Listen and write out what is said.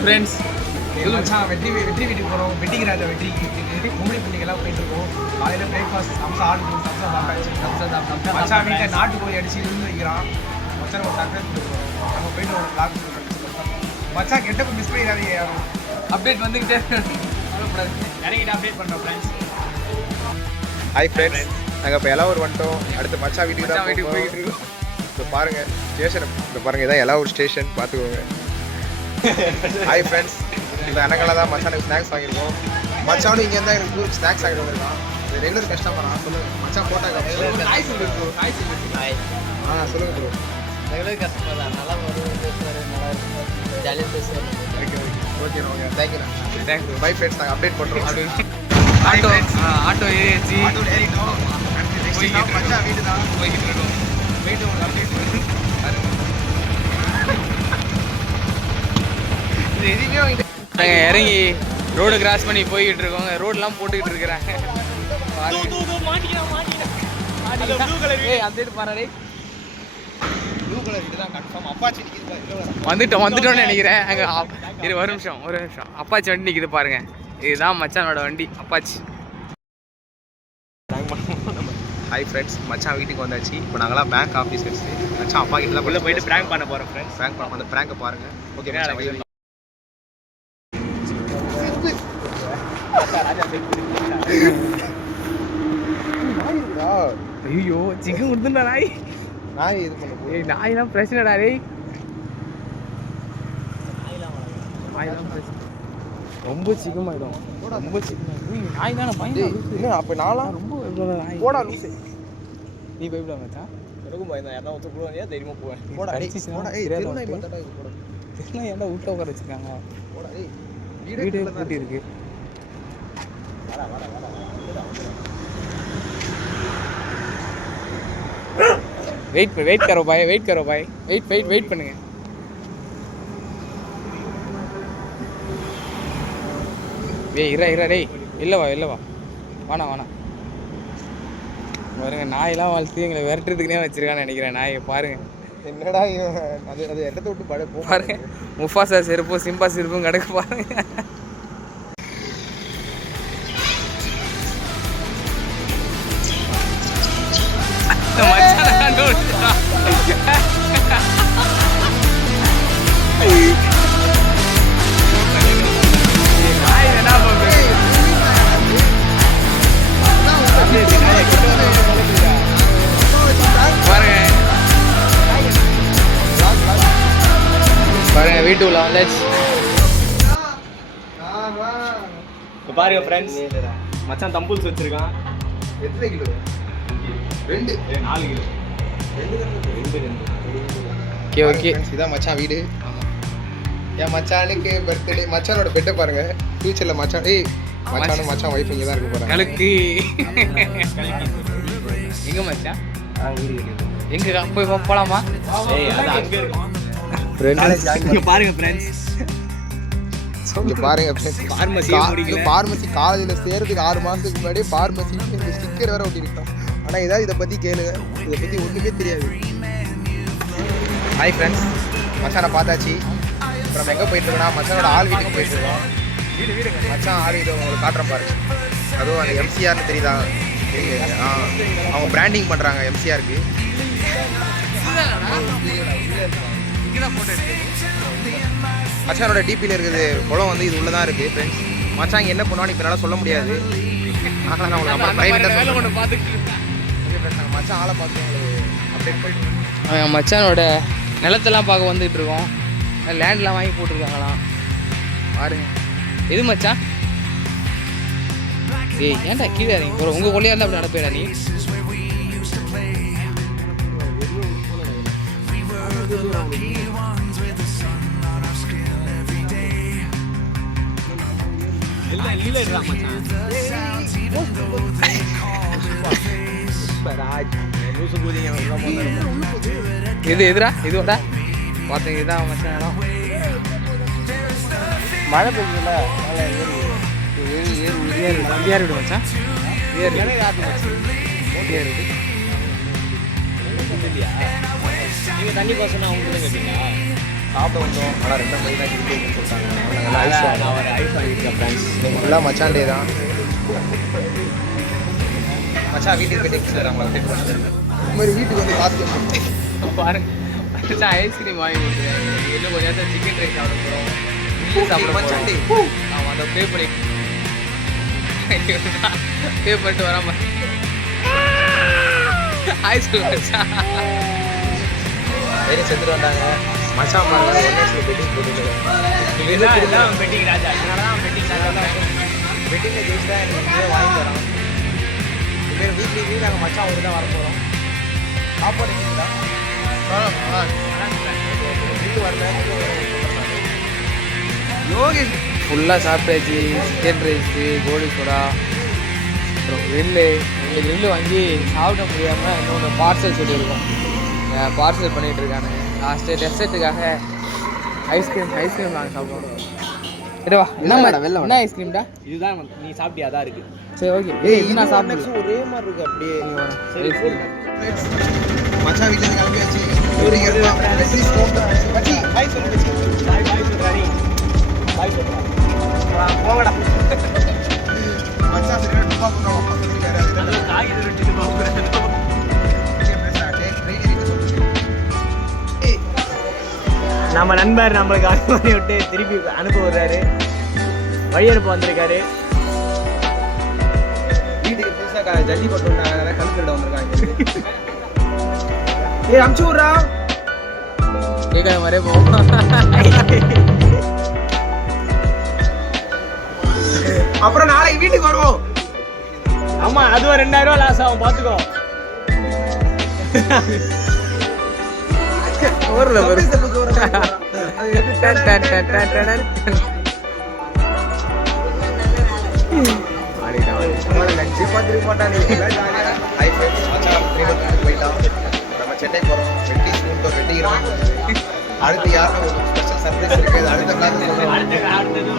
Hi friends, மச்சான் வெற்றி வீட்டுக்கு போகிறோம். வெட்டிங் ராஜா வெற்றி வீட்டுக்கு கும்பலி பிள்ளைங்கெல்லாம் போயிட்டு இருக்கோம். காலையில் பிரேக்ஃபாஸ்ட் சம்சா ஆர்டர் பண்ணி சம்சா சாப்பிட்டாச்சு. மச்சான் வீட்டில் நாட்டு கோழி அடிச்சு இருந்து வைக்கிறான். மச்சான் ஒரு சர்ப்ரைஸ் கொடுக்குறோம். அங்கே போயிட்டு ஒரு பிளாக் மச்சான் கெட்டப்போ மிஸ் பண்ணிடாதீங்க யாரும். அப்டேட் வந்துக்கிட்டே இறங்கிட்டு அப்டேட் பண்ணுறோம் ஃப்ரெண்ட்ஸ். ஹாய் ஃப்ரெண்ட்ஸ், நாங்கள் இப்போ எல்லாம் வந்துட்டோம். அடுத்து மச்சான் வீட்டுக்கு தான் வீட்டுக்கு போயிட்டு இருக்கோம். இப்போ பாருங்கள் ஸ்டேஷன், இப்போ பாருங்கள் இதான் எல்லாம் ஒரு ஸ்டேஷன் பார்த்துக்கோங்க. ஹாய் ஃப்ரெண்ட்ஸ், இப்போ எனக்கெல்லாம் தான் மச்சானுக்கு ஸ்நாக்ஸ் வாங்கியிருக்கோம். மச்சானும் இங்கே இருந்தால் எனக்கு ஸ்நாக்ஸ் வாங்கிட்டு வந்திருக்கான். இது ரெகுலர் கஸ்டமரா? சொல்லுங்கள் மச்சான் போட்டாங்க. ஹாய் சொல்லுங்க. சொல்லுங்கள் ப்ரோ. ரெகுலர் கஸ்டமர் தான், நல்லா வரும், பேசுவார், நல்லா இருக்கும், ஜாலியாக பேசுவார். Okay thank you. பை ஃப்ரெண்ட்ஸ், நாங்கள் அப்டேட் பண்ணுறோம். ஆட்டோ ஏறியாச்சு, ஏறிட்டோம். மச்சான் வீடு தான் போய்கிட்டு இருக்கோம். வீட்டு ஒரு அப்டேட் பண்ணி நாங்கள் இறங்கி ரோடு கிராஸ் பண்ணி போய்கிட்டு இருக்கோங்க. ரோடெலாம் போட்டுக்கிட்டு இருக்கிறாங்க. வந்துட்டோம்னு நினைக்கிறேன். அங்கே ஒரு நிமிஷம் அப்பாச்சி வண்டி நிற்கிது பாருங்க. இதுதான் மச்சானோட வண்டி, அப்பாச்சி. ஹாய் ஃப்ரெண்ட்ஸ், மச்சான் வீட்டுக்கு வந்தாச்சு. இப்போ நாங்களாம் பேங்க் ஆஃபீஸர்ஸ். மச்சான் அப்பா கிட்ட உள்ள போயிட்டு ப்ராங்க் பண்ண போகிறோம் ஃப்ரெண்ட்ஸ். ப்ராங்க் பண்ண அந்த ப்ராங்கை பாருங்கள். ஓகே மச்சான். ஐயோ சிக்கன் கொடுத்துட்டா நாய். இது பண்ண நாயெல்லாம் பிரச்சனைடா டேய். ரொம்ப சிக்கமாயிடும், ரொம்ப சிக்கமாயிடும். நாய் தானே பயந்து. அப்போ நான்லாம் ரொம்ப போடா லூசு. நீ பயப்பட மச்சான். எனக்கும் பயந்தான். யாரா ஒருத்தர் போடுவாங்க, தைரியமாக போவேன். போடா ஏன்டா வீட்டில் உட்கார வச்சுருக்காங்க? வீடே கூட்டி இருக்கு. वेट करो भाई, वेट பண்ணுங்க. இரா டேய், இல்லை வா வாணா பாருங்க. நாயெல்லாம் வளர்த்து எங்களை விரட்டுறதுக்குனே வச்சிருக்கான்னு நினைக்கிறேன். நாயை பாருங்க. என்னடா அது இடத்த விட்டு பாருங்க. முஃபாசா செருப்பும் சிம்பா செருப்பும் கிடக்கு பாருங்க. பாருங்க வீட்டுக்குள்ள வந்தாச்சு. இப்போ பாருங்க ஃப்ரெண்ட்ஸ், மச்சான் தம்பூல்ஸ் வச்சிருக்கான். எத்தனை கிலோ? 2 4 கிலோ. 2 ஓகே. இதான் மச்சான் வீடு. என் மச்சானுக்கு பர்த்டே. மச்சானோட பெட்டை பாருங்க. ஃபியூச்சரில் மச்சானும் மச்சான் ஒய்ஃப் இங்கே தான் இருக்க போகிறாங்க. கலக்கு எங்க மச்சான்? எங்க போய் போலாமா? பாருங்க ஃப்ரெண்ட்ஸ், பார்மசி காலேஜில் சேர்றதுக்கு 6 மாதத்துக்கு முன்னாடி பார்மசி இந்த ஸ்டிக்கர் வேற ஒட்டிருக்கோம். ஆனால் ஏதாவது இதை பற்றி கேளுங்க, இதை பற்றி ஒன்றுமே தெரியாது. ஹாய் ஃப்ரெண்ட்ஸ், மச்சானை பார்த்தாச்சு. இப்போ நம்ம எங்கே போயிட்டுருக்கோம்னா மச்சானோட ஆள் வீட்டுக்கு போயிட்டுருக்கோம். மச்சான் ஆள் வீடு உங்களுக்கு காட்டுறேன் பாருங்க. அதுவும் அந்த எம்சிஆர்னு தெரியுதா? அவங்க பிராண்டிங் பண்ணுறாங்க எம்சிஆருக்கு. மச்சானோட டிபியில் இருக்குது குளம் வந்து இது உள்ளே தான் இருக்குது ஃப்ரெண்ட்ஸ். மச்சான் என்ன பண்ணுவான்னு இப்போ என்னால் சொல்ல முடியாது. ஆனால் நான் உங்களுக்கு அப்புறம் ப்ரைவேட்டாக சொல்லுவேன். மச்சான் ஆளை பார்த்து உங்களுக்கு அப்டேட் பண்ணிட்டு மச்சானோட நிலத்தெல்லாம் பார்க்க வந்துட்டு இருக்கோம். லேண்ட்லாம் வாங்கி போட்டிருக்காங்களாம் பாருங்க. எது மச்சான்? ஏன்டா கீழே இறங்கி போகிற? உங்கள் கொள்ளையாக இருந்தால் அப்படி நடப்பேடா நீ. எதுடா இதுடா பார்த்தீங்க. இதுதான் மச்சான் இடம். மழை பெய்யுதுல ஏறு விடு மச்சான். ஏறு நீங்கள் தண்ணி பாசனா அவங்க கேட்டீங்களா? சாப்பிட வந்தோம் ஆனால் 2 மணி தான் திருப்பி இருக்குன்னு சொல்லிட்டாங்க. நான் ஒரு ஐஸ் வாங்கியிருக்கேன் ஃப்ரெண்ட்ஸ். இன்னைக்கு ஃபுல்லாக மச்சான் டே தான். மச்சான் வீட்டுக்கு போயிட்டு சார் அவங்க அப்டேட் பண்ணுறேன். இந்த மாதிரி வீட்டுக்கு வந்து பார்த்து பாருங்க ஐஸ்கிரீம் வாங்கி கொடுத்துருக்காங்க. இன்னும் கொஞ்சம் நேரத்தில் சிக்கன் ரைஸ் சாப்பிட போகிறோம். சாப்பிட மச்சான் டே. ஆமாம் அதை பே பண்ணிட்டு வராம ஐஸ்கிரீம் மச்சான் வேறு செத்துட்டு வந்தாங்க. மச்சான் பாருங்க என்எஸ்ல பெட்டிங் போட்டுருக்காங்க. இதுதான் பெட்டிங் ராஜா. இதனால தான் பெட்டிங் ராஜா. பெட்டிங்கில் ஜெயிச்சு தான் எனக்கு இங்கே வாங்கி தரோம். இதுமாரி வீக்லி நாங்கள் மச்சான் ஊருக்கு தான் வர போகிறோம். சாப்பாடு எங்கேங்களா வீட்டு வரல. யோகேஷ் ஃபுல்லாக சாப்பிட்டாச்சு. சிக்கன் ரைஸு, கோலி சோடா, அப்புறம் கிரில்லு வாங்கி சாப்பிட முடியாமல் இன்னொன்று பார்சல் சொல்லியிருக்கோம். பார்சல் பண்ணிகிட்டு இருக்காங்க. லாஸ்ட்டு டெசர்ட்டுக்காக ஐஸ்கிரீம் நாங்கள் சாப்பிடுவோம். இதுவா என்ன ஐஸ்கிரீம்டா? இதுதான் நீ சாப்பிட்டியா? அதான் இருக்கு. சரி ஓகே. இது நான் சாப்பிடுவேன். ஒரே மாதிரி இருக்கு அப்படியே. சரி மச்சான் வீட்டில் கிளம்பியாச்சு. மச்சி ஹாய் சொல்லு. பாய் சொல்றானி. பாய் சொல்றான். போங்கடா. மச்சான் சரியா டுப்பா பண்ணுவோம். பக்கத்துல காகித ரொட்டி பாக்குறேன். நம்ம நண்பர் நம்மளுக்கு அனுப்பி விட்டு திருப்பி அனுப்ப விடுறாரு. வழி அனுப்ப வந்திருக்காரு. வீட்டுக்கு புதுசாக ஜல்லி போட்டு விட்டாங்க. கழுத்துல வந்திருக்காங்க. ஏய் அமுச்சு விட்றா. கேட்குற மாதிரியே போவோம். அப்புறம் நாளைக்கு வீட்டுக்கு வருவோம். ஆமா அதுவும் 2000 ரூபா லாஸ் ஆகும் பாத்துக்கோ. ஊரில் வரும். நம்ம சென்னை போறோம். வெட்டி ஸ்கூட்டோ வெட்டிக்கிறோம். அடுத்து யாரும் ஸ்பெஷல் சர்ப்ரைஸ் இருக்குது. அடுத்த கிளாஸ் அடுத்தது